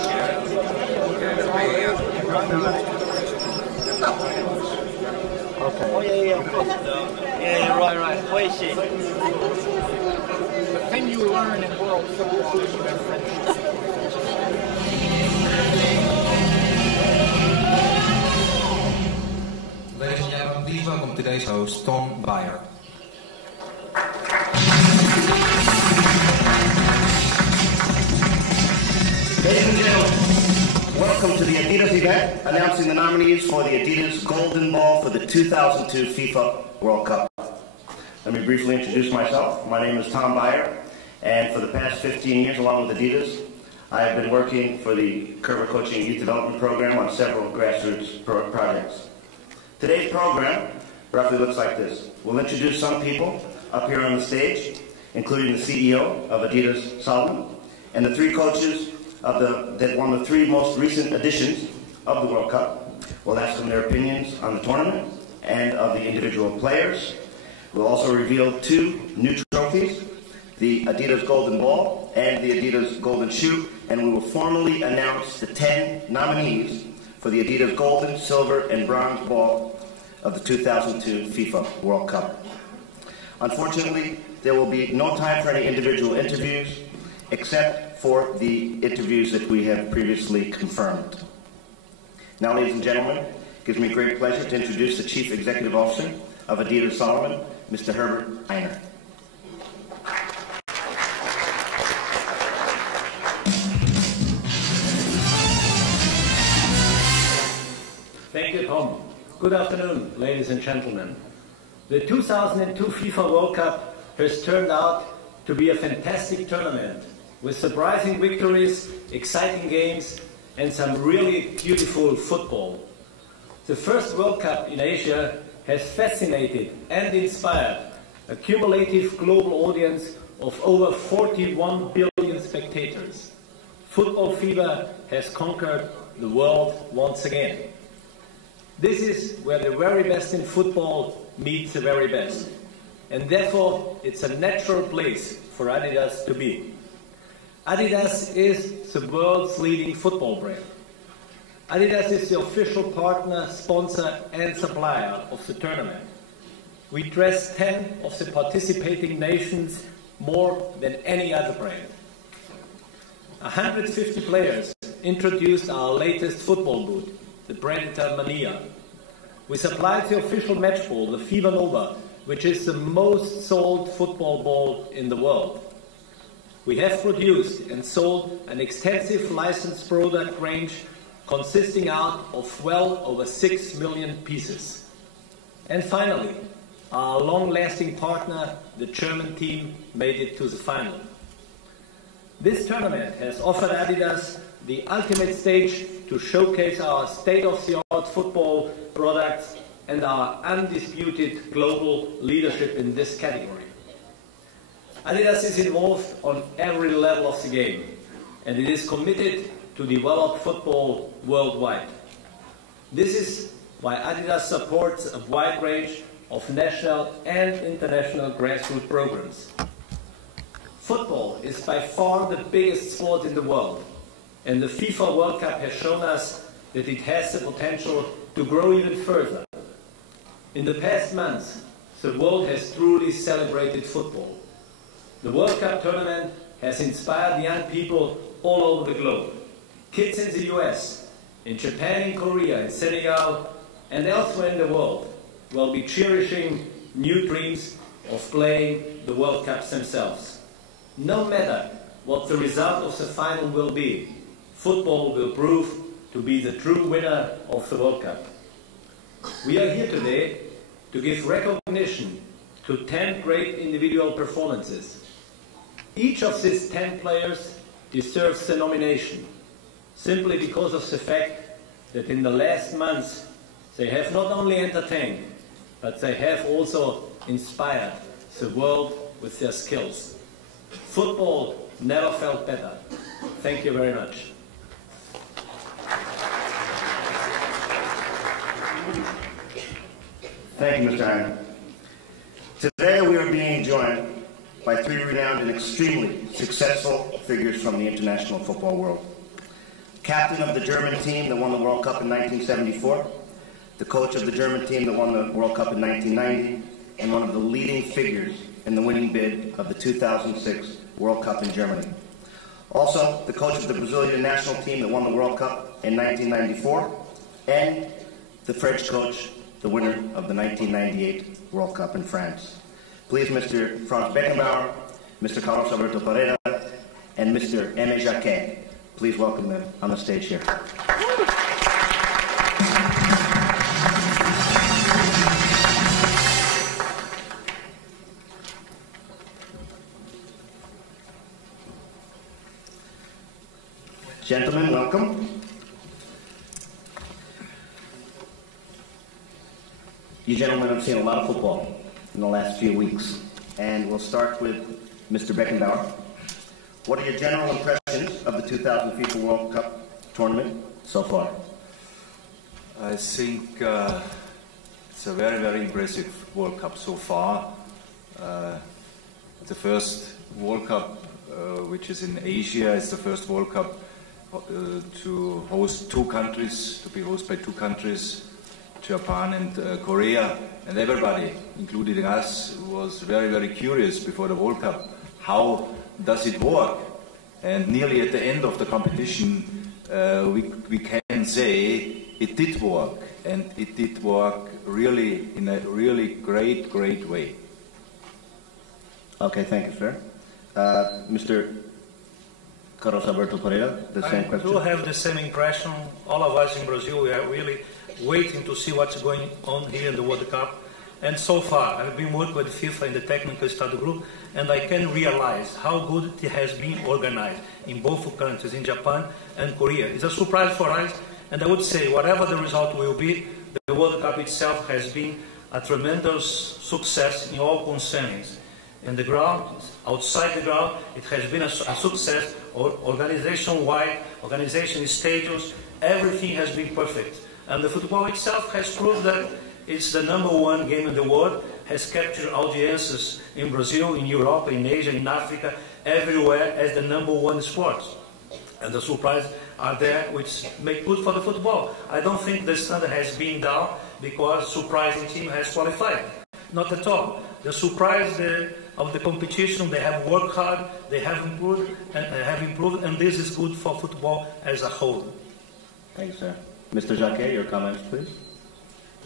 Okay. Oh, yeah, of course. Yeah, right. Wait, shit. The thing you learn in world football is you have friendships. Ladies and gentlemen, please welcome today's host, Tom Byer. Ladies and gentlemen, welcome to the Adidas event, announcing the nominees for the Adidas Golden Ball for the 2002 FIFA World Cup. Let me briefly introduce myself. My name is Tom Byer, and for the past 15 years, along with Adidas, I have been working for the Curver Coaching Youth Development Program on several grassroots projects. Today's program roughly looks like this. We'll introduce some people up here on the stage, including the CEO of Adidas, Solomon, and the three coaches that won the three most recent editions of the World Cup. We'll ask them their opinions on the tournament and of the individual players. We'll also reveal two new trophies, the Adidas Golden Ball and the Adidas Golden Shoe, and we will formally announce the 10 nominees for the Adidas Golden, Silver, and Bronze Ball of the 2002 FIFA World Cup. Unfortunately, there will be no time for any individual interviews, except for the interviews that we have previously confirmed. Now, ladies and gentlemen, it gives me great pleasure to introduce the Chief Executive Officer of Adidas Solomon, Mr. Herbert Einer. Thank you, Tom. Good afternoon, ladies and gentlemen. The 2002 FIFA World Cup has turned out to be a fantastic tournament with surprising victories, exciting games, and some really beautiful football. The first World Cup in Asia has fascinated and inspired a cumulative global audience of over 41 billion spectators. Football fever has conquered the world once again. This is where the very best in football meets the very best, and therefore it's a natural place for Adidas to be. Adidas is the world's leading football brand. Adidas is the official partner, sponsor and supplier of the tournament. We dress 10 of the participating nations more than any other brand. 150 players introduced our latest football boot, the Predator Mania. We supplied the official match ball, the Fever Nova, which is the most sold football ball in the world. We have produced and sold an extensive licensed product range consisting out of well over 6 million pieces. And finally, our long-lasting partner, the German team, made it to the final. This tournament has offered Adidas the ultimate stage to showcase our state-of-the-art football products and our undisputed global leadership in this category. Adidas is involved on every level of the game, and it is committed to develop football worldwide. This is why Adidas supports a wide range of national and international grassroots programs. Football is by far the biggest sport in the world, and the FIFA World Cup has shown us that it has the potential to grow even further. In the past months, the world has truly celebrated football. The World Cup tournament has inspired young people all over the globe. Kids in the US, in Japan, in Korea, in Senegal, and elsewhere in the world will be cherishing new dreams of playing the World Cups themselves. No matter what the result of the final will be, football will prove to be the true winner of the World Cup. We are here today to give recognition to 10 great individual performances. Each of these 10 players deserves the nomination, simply because of the fact that in the last months they have not only entertained, but they have also inspired the world with their skills. Football never felt better. Thank you very much. Thank you, Mr. Einer. Today we are being joined by three renowned and extremely successful figures from the international football world. captain of the German team that won the World Cup in 1974, the coach of the German team that won the World Cup in 1990, and one of the leading figures in the winning bid of the 2006 World Cup in Germany. Also, the coach of the Brazilian national team that won the World Cup in 1994, and the French coach, the winner of the 1998 World Cup in France. Please, Mr. Franz Beckenbauer, Mr. Carlos Alberto Pereira, and Mr. Aimé Jacquet. Please welcome them on the stage here. Gentlemen, welcome. You gentlemen have seen a lot of football in the last few weeks, and we'll start with Mr. Beckenbauer. What are your general impressions of the 2000 FIFA World Cup tournament so far? I think it's a very, very impressive World Cup so far. The first World Cup, which is in Asia, is the first World Cup to host two countries, to be hosted by two countries, Japan and Korea. And everybody, including us, was very, very curious before the World Cup. How does it work? And nearly at the end of the competition, we can say it did work. And it did work really in a really great, great way. Okay, thank you, sir. Mr. Carlos Alberto Pereira, the same question. I do have the same impression. All of us in Brazil, we are really waiting to see what's going on here in the World Cup. And so far, I've been working with FIFA in the technical study group, and I can realize how good it has been organized in both countries, in Japan and Korea. It's a surprise for us, and I would say whatever the result will be, the World Cup itself has been a tremendous success in all concerns. In the ground, outside the ground, it has been a success, organization-wide, organization stadiums, everything has been perfect. And the football itself has proved that it's the #1 game in the world, has captured audiences in Brazil, in Europe, in Asia, in Africa, everywhere as the #1 sport. And the surprises are there, which make good for the football. I don't think the standard has been down because surprising team has qualified. Not at all. The surprise of the competition, they have worked hard, they have improved, and this is good for football as a whole. Thanks, sir. Mr. Jacquet, your comments, please.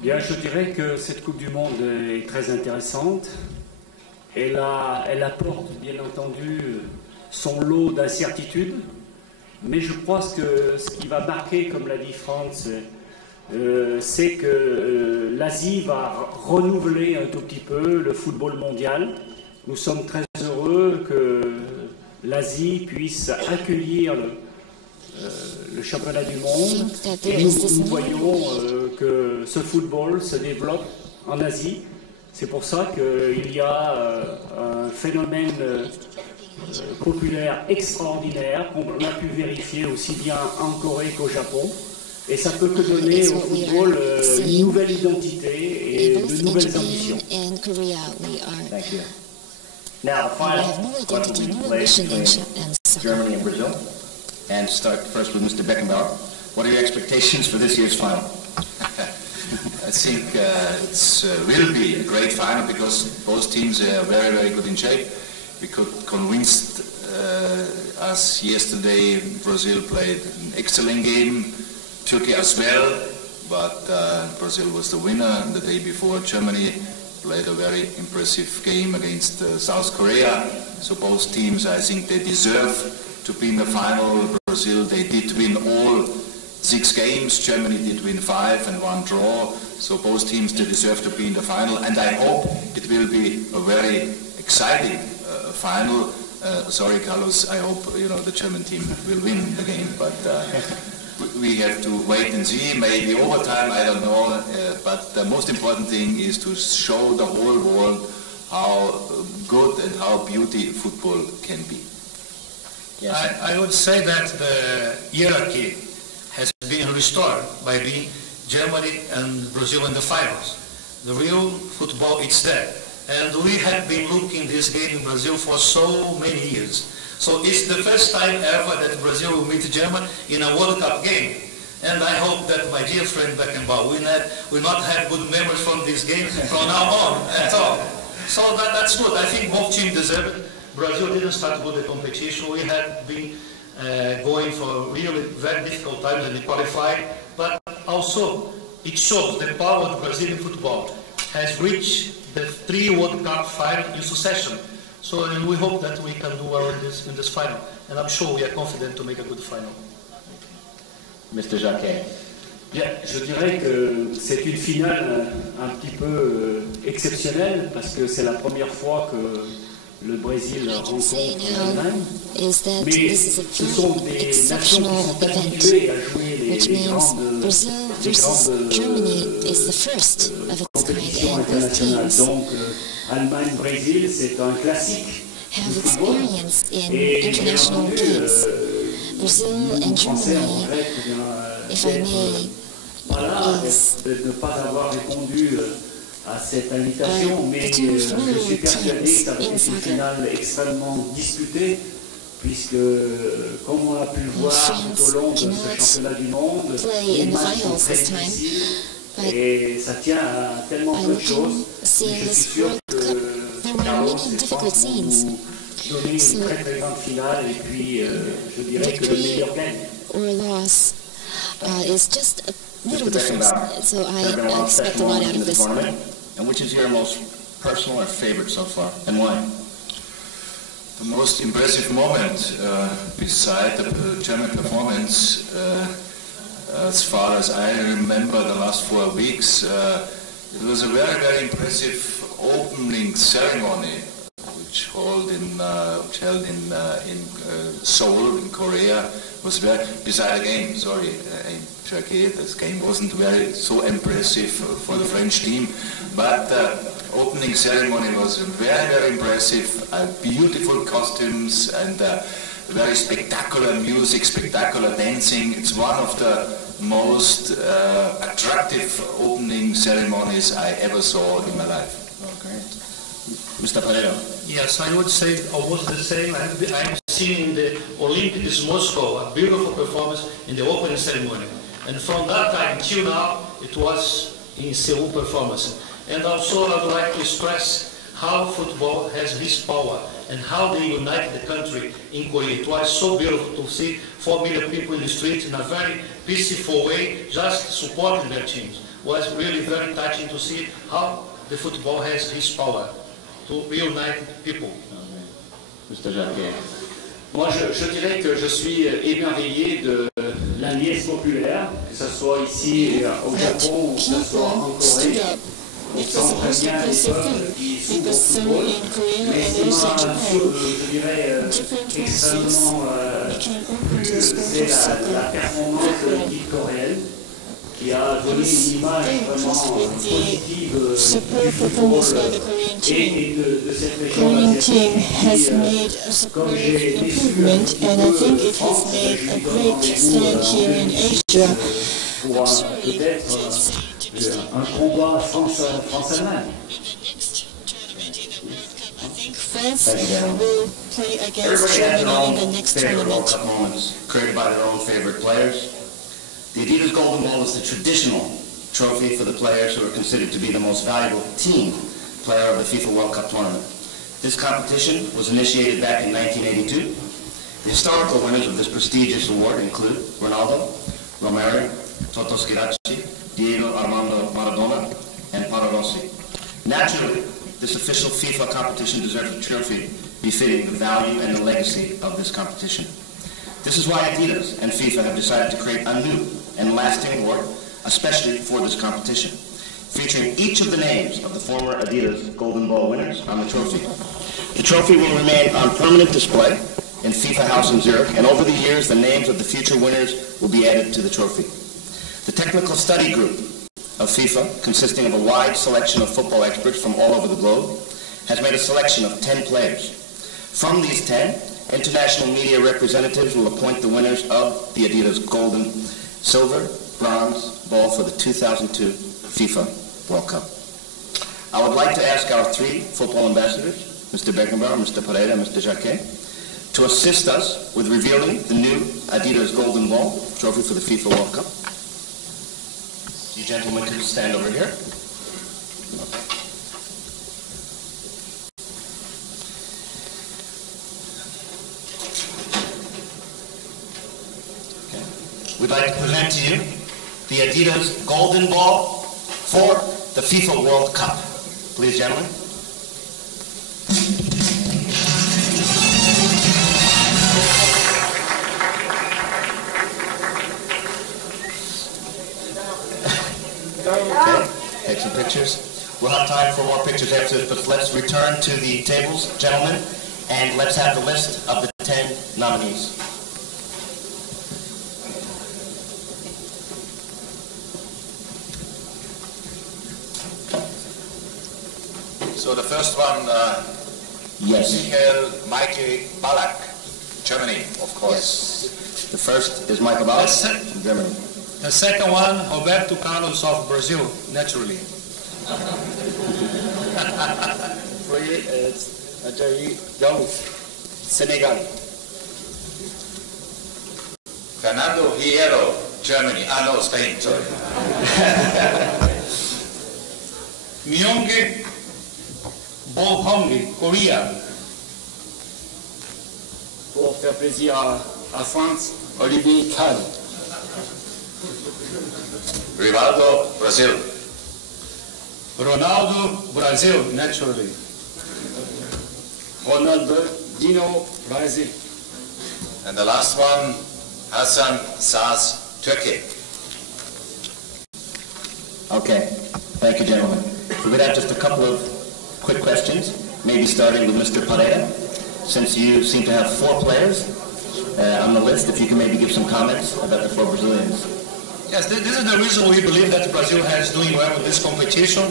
Bien, je dirais que cette Coupe du Monde est très intéressante. Elle apporte, bien entendu, son lot d'incertitudes. Mais je crois que ce qui va marquer, comme l'a dit Franz, c'est que l'Asie va renouveler un tout petit peu le football mondial. Nous sommes très heureux que l'Asie puisse accueillir le championnat du monde. Et nous voyons que ce football se développe en Asie. C'est pour ça qu'il y a un phénomène populaire extraordinaire qu'on a pu vérifier aussi bien en Corée qu'au Japon. Et ça peut que donner au football une nouvelle identité et de nouvelles ambitions. Thank you. Now, the final question will be played between Germany and Brazil. And start first with Mr. Beckenbauer. What are your expectations for this year's final? I think it will be a great final because both teams are very, very good in shape. We could convince us yesterday. Brazil played an excellent game. Turkey as well, but Brazil was the winner. The day before, Germany played a very impressive game against South Korea. So both teams, I think, they deserve to be in the final. Brazil, they did win all 6 games. Germany did win 5 and 1 draw. So both teams, they deserve to be in the final. And I hope it will be a very exciting final. Sorry, Carlos, I hope the German team will win the game. But we have to wait and see. Maybe overtime, I don't know. But the most important thing is to show the whole world how good and how beautiful football can be. Yes. I would say that the hierarchy has been restored by being Germany and Brazil in the finals. The real football is there. And we have been looking this game in Brazil for so many years. So it's the first time ever that Brazil will meet Germany in a World Cup game. And I hope that my dear friend Beckenbauer will not have good memories from this game from now on at all. So that's good. I think both teams deserve it. Brazil didn't start good the competition. We had been going for really very difficult times in the qualifying, but also it shows the power of Brazilian football has reached the 3 World Cup final in succession. So we hope that we can do well in this final, and I'm sure we are confident to make a good final. Mr. Jacquet. Bien, je dirais que c'est une finale un petit peu exceptionnelle parce que c'est la première fois que le Brésil rencontre l'Allemagne. Mais ce sont des nations qui sont habituées à jouer les grandes compétitions internationales. Donc, Allemagne-Brésil, c'est un classique du football. Et bien entendu, les Français regrettent de ne pas avoir répondu à cette invitation, mais je suis persuadé que ça va être une finale extrêmement disputée, puisque, comme on a pu le voir tout au long de ce championnat du monde, les matchs sont très difficiles et ça tient à tellement peu de choses. Et je suis sûr que Carlos et Franck vont nous donner une très très grande finale, et puis je dirais que le meilleur gagne. Little difference, so I expect a lot out of this. And which is your most personal or favorite so far, and why? The most impressive moment, beside the German performance, as far as I remember the last 4 weeks, it was a very, very impressive opening ceremony, which held in Seoul in Korea. Was very beside the game. Sorry, in Turkey, this game wasn't so impressive for the French team, but the opening ceremony was very, very impressive. Beautiful costumes and very spectacular music, spectacular dancing. It's one of the most attractive opening ceremonies I ever saw in my life. Okay. Mr. Pereira. Yes, I would say almost the same. I'm seeing in the Olympics Moscow a beautiful performance in the opening ceremony. And from that time till now, it was in Seoul performance. And also I would like to stress how football has this power and how they unite the country in Korea. It was so beautiful to see 4 million people in the streets in a very peaceful way, just supporting their teams. It was really very touching to see how the football has this power to reunite people. Mr. Jacquet. Moi, je dirais que je suis émerveillé de la liesse populaire, que ce soit ici au Japon ou que ce soit en Corée. On sent très bien les peuples qui sont au football. Mais ce qui m'a, je dirais, extrêmement plu, c'est la performance de l'équipe coréenne, qui a donné une image vraiment positive du football et de cette région asiatique qui, comme j'ai déçu pour peut-être un combat France-Allemagne. Everybody has their own favorite World Cup moments, created by their own favorite players. The Adidas Golden Ball is the traditional trophy for the players who are considered to be the most valuable team player of the FIFA World Cup tournament. This competition was initiated back in 1982. The historical winners of this prestigious award include Ronaldo, Romario, Toto Schiracci, Diego Armando Maradona, and Paolo Rossi. Naturally, this official FIFA competition deserves a trophy befitting the value and the legacy of this competition. This is why Adidas and FIFA have decided to create a new and lasting award, especially for this competition, featuring each of the names of the former Adidas Golden Ball winners on the trophy. The trophy will remain on permanent display in FIFA House in Zurich, and over the years, the names of the future winners will be added to the trophy. The technical study group of FIFA, consisting of a wide selection of football experts from all over the globe, has made a selection of 10 players. From these 10, international media representatives will appoint the winners of the Adidas Golden, Silver, Bronze Ball for the 2002 FIFA World Cup. I would like to ask our 3 football ambassadors, Mr. Beckenbauer, Mr. Pereira, Mr. Jacquet, to assist us with revealing the new Adidas Golden Ball trophy for the FIFA World Cup. You gentlemen can stand over here. Okay. We'd like to present to you the Adidas Golden Ball for the FIFA World Cup. Please, gentlemen. Okay, take some pictures. We'll have time for more pictures after this, but let's return to the tables, gentlemen, and let's have the list of the 10 nominees. So the first one, Yes. Michael Ballack, Germany, of course. Yes. The first is Michael Ballack from Germany. The second one, Roberto Carlos of Brazil, naturally. Three is Ajayi Young, Senegal. Fernando Hierro, Germany. No, Spain, sorry. Myung Bo Hong, Korea. Pour faire plaisir à France, Olivier Kahn. Rivaldo, Brazil. Ronaldo, Brazil, naturally. Ronaldo Dino, Brazil. And the last one, Hasan Saz, Turkey. Okay, thank you, gentlemen. We're going to have just a couple of quick questions, maybe starting with Mr. Pereira. Since you seem to have 4 players on the list, if you can maybe give some comments about the 4 Brazilians. Yes, this is the reason we believe that Brazil is doing well with this competition.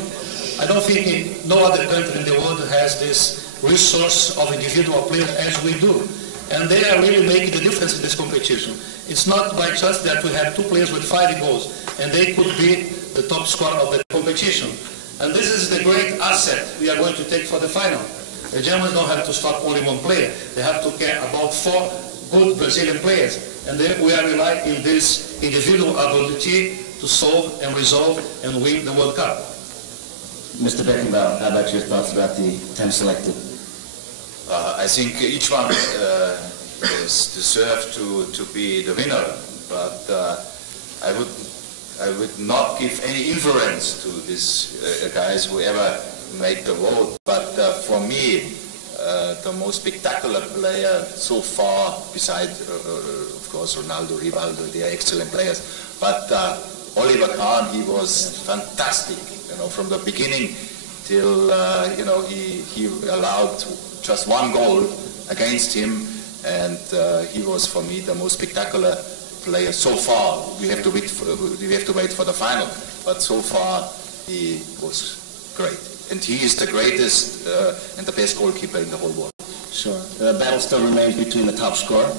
I don't think no other country in the world has this resource of individual players as we do. And they are really making the difference in this competition. It's not by chance that we have 2 players with 5 goals, and they could be the top scorer of the competition. And this is the great asset we are going to take for the final. The Germans don't have to stop only 1 player. They have to care about 4 good Brazilian players. And then we are relying on this individual ability to solve and resolve and win the World Cup. Mr. Beckenbauer, how about your thoughts about the 10 selected? I think each one is deserved to be the winner, but I would not give any influence to these guys who ever make the vote. But for me, the most spectacular player so far, besides of course Ronaldo, Rivaldo, they are excellent players. But Oliver Kahn, he was fantastic. You know, from the beginning till he allowed just 1 goal against him, and he was for me the most spectacular player so far. We have to wait for the final, but so far he was great, and he is the greatest and the best goalkeeper in the whole world. Sure. The battle still remains between the top scorer,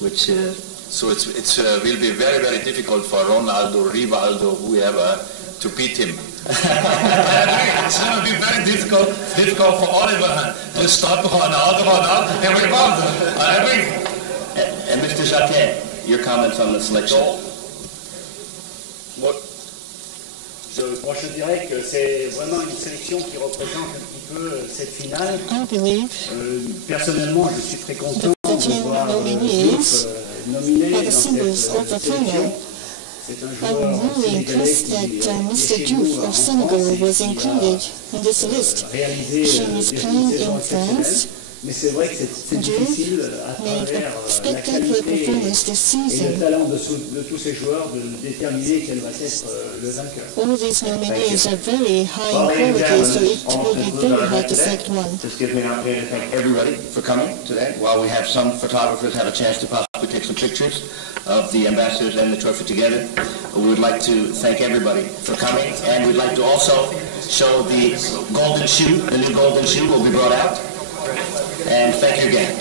which so it will be very, very difficult for Ronaldo, Rivaldo, whoever, to beat him. I agree. It's going to be very difficult for Oliver to stop Ronaldo, and Rivaldo. I agree. And Mr. Jacquet, your comments on the selection? Moi je dirais que c'est vraiment une sélection qui représente un petit peu cette finale. I believe Personnellement, je suis très content the de 10 voir nominees nominé for the dans singles of the final. I'm really impressed that Mr. Diouf of Senegal was included in this list. He was playing in France. Diouf made a spectacular performance this season. All these nominees are very high in quality, so it will be very hard to select one. This gives me an opportunity to thank everybody for coming today. While we have some photographers have a chance to possibly take some pictures of the ambassadors and the trophy together, we would like to thank everybody for coming, and we'd like to also show the golden shoe. The new golden shoe will be brought out. And thank you again.